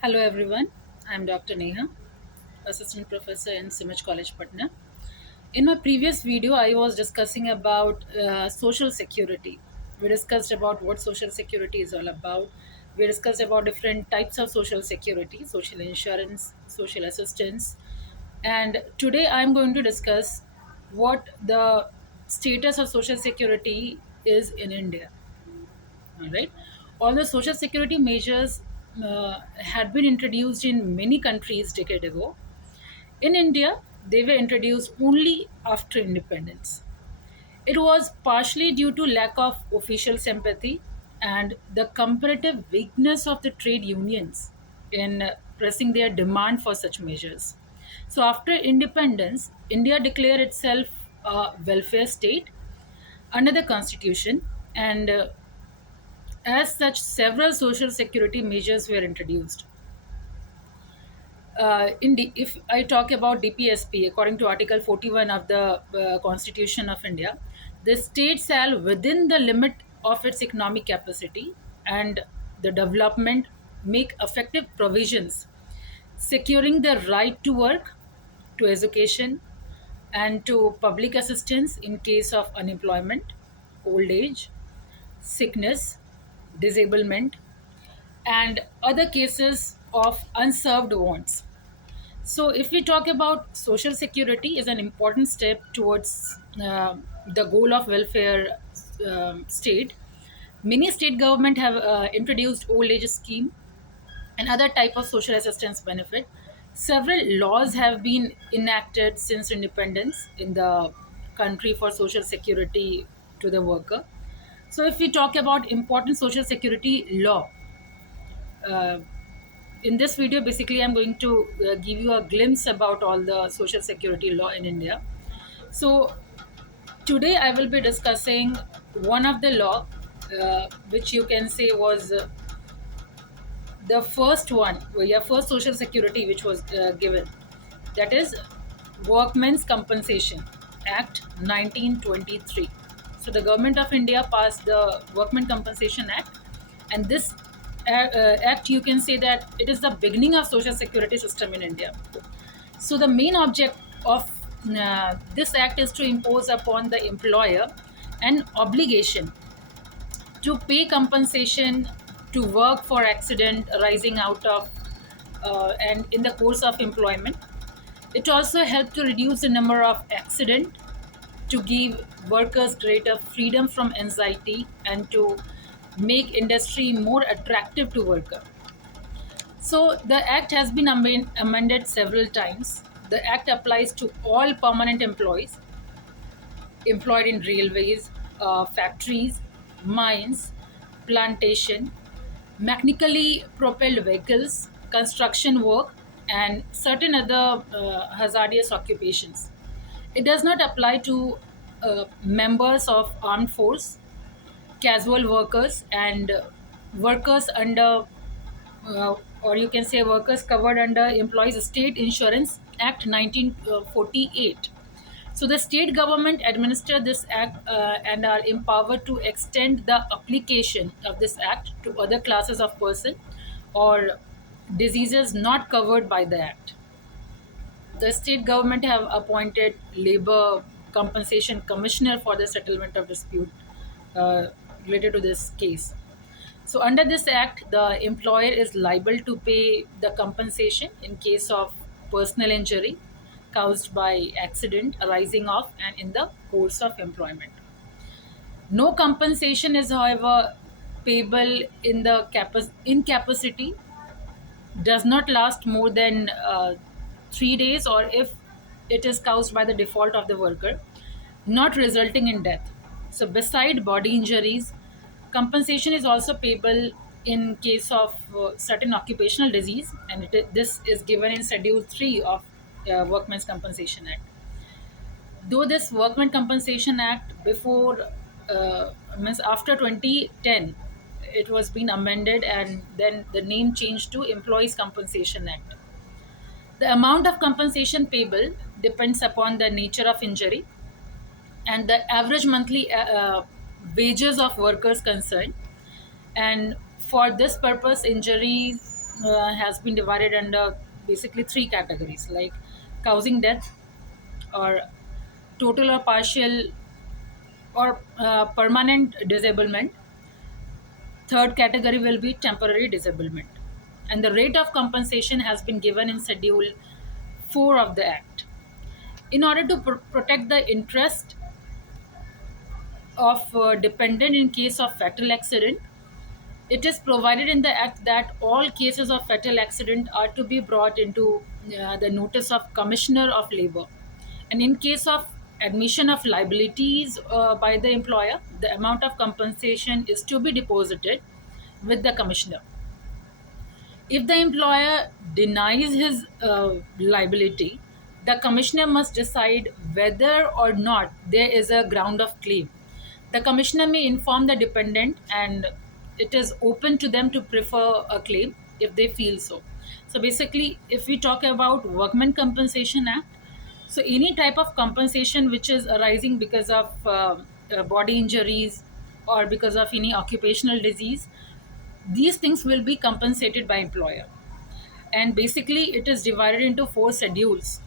Hello everyone, I'm Dr. Neha, Assistant Professor in Simaj College, Patna. In my previous video, I was discussing about social security. We discussed about what social security is all about. We discussed about different types of social security, social insurance, social assistance. And today I'm going to discuss what the status of social security is in India. All right. All the social security measures had been introduced in many countries decade ago. In India, they were introduced only after independence. It was partially due to lack of official sympathy and the comparative weakness of the trade unions in pressing their demand for such measures. So, after independence, India declared itself a welfare state under the constitution, and as such, several social security measures were introduced. If I talk about DPSP, according to Article 41 of the Constitution of India, the state shall, within the limit of its economic capacity and the development, make effective provisions securing the right to work, to education, and to public assistance in case of unemployment, old age, sickness, disablement, and other cases of unserved wants. So, if we talk about social security, is an important step towards the goal of welfare state. Many state government have introduced old age scheme and other type of social assistance benefit. Several laws have been enacted since independence in the country for social security to the worker. So, if we talk about important social security law, uh, in this video basically I'm going to give you a glimpse about all the social security law in India. So today I will be discussing one of the law which you can say was the first one, yeah, first social security which was given, that is Workmen's Compensation Act 1923. So the government of India passed the Workmen Compensation Act, and this act, you can say that it is the beginning of social security system in India. So the main object of this act is to impose upon the employer an obligation to pay compensation to work for accident arising out of and in the course of employment. It also helped to reduce the number of accident, to give workers greater freedom from anxiety, and to make industry more attractive to worker. So the act has been amended several times. The act applies to all permanent employees employed in railways, factories, mines, plantation, mechanically propelled vehicles, construction work, and certain other hazardous occupations. It does not apply to members of armed force, casual workers, and workers under, or you can say workers covered under Employees State Insurance Act 1948. So the state government administer this act and are empowered to extend the application of this act to other classes of person or diseases not covered by the act. The state government have appointed labor compensation commissioner for the settlement of dispute uh, related to this case. So under this act, the employer is liable to pay the compensation in case of personal injury caused by accident arising of and in the course of employment. No compensation is, however, payable in the incapacity does not last more than 3 days, or if it is caused by the default of the worker, not resulting in death. So, beside body injuries, compensation is also payable in case of certain occupational disease, and this is given in Schedule 3 of Workmen's Compensation Act. Though this Workmen Compensation Act before means after 2010, it was being amended and then the name changed to Employees Compensation Act. The amount of compensation payable depends upon the nature of injury and the average monthly wages of workers concerned. And for this purpose, injury has been divided under basically three categories, like causing death, or total or partial or permanent disablement. Third category will be temporary disablement. And the rate of compensation has been given in Schedule 4 of the Act. In order to protect the interest of dependent in case of fatal accident, it is provided in the Act that all cases of fatal accident are to be brought into the notice of Commissioner of Labor. And in case of admission of liabilities by the employer, the amount of compensation is to be deposited with the Commissioner. If the employer denies his liability, the commissioner must decide whether or not there is a ground of claim. The commissioner may inform the dependent, and it is open to them to prefer a claim if they feel so. So, basically, if we talk about Workmen Compensation Act, so any type of compensation which is arising because of body injuries or because of any occupational disease, these things will be compensated by employer. And basically it is divided into four schedules.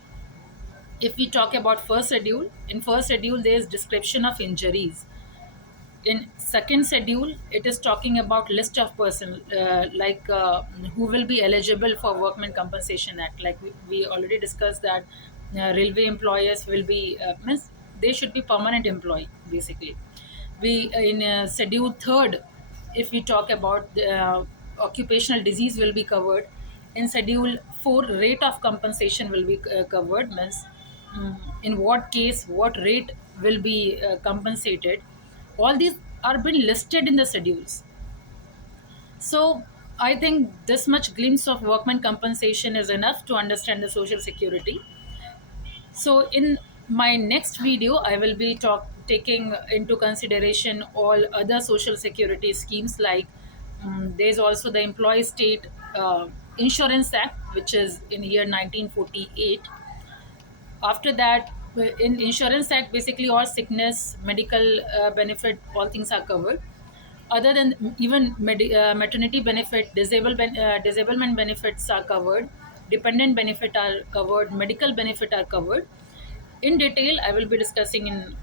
If we talk about first schedule, in first schedule there is description of injuries. In second schedule it is talking about list of person, who will be eligible for Workmen Compensation Act. Like we already discussed that railway employers will be means they should be permanent employee basically. We in schedule third, if we talk about the occupational disease will be covered. In schedule 4, rate of compensation will be covered, means in what case what rate will be compensated. All these are been listed in the schedules. So I think this much glimpse of workman compensation is enough to understand the social security. So in my next video, I will be taking into consideration all other social security schemes, like there's also the Employee State Insurance Act, which is in year 1948. After that, in Insurance Act, basically all sickness, medical benefit, all things are covered. Other than even maternity benefit, disablement benefits are covered, dependent benefit are covered, medical benefit are covered. In detail I will be discussing in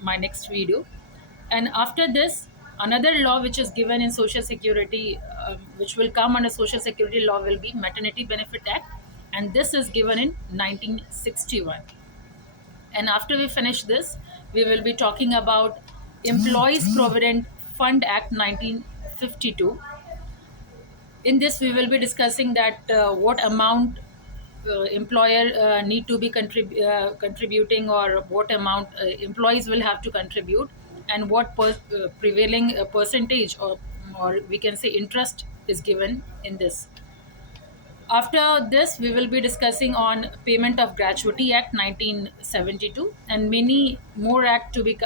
my next video. And after this, another law which is given in social security, which will come under social security law, will be Maternity Benefit Act, and this is given in 1961. And after we finish this, we will be talking about Employees Provident Fund Act 1952. In this we will be discussing that what amount employer need to be contributing, or what amount employees will have to contribute, and what prevailing percentage, or we can say interest, is given in this. After this we will be discussing on Payment of Gratuity Act 1972, and many more act to be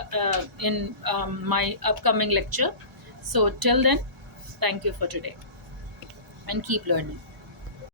in my upcoming lecture. So till then, thank you for today, and keep learning.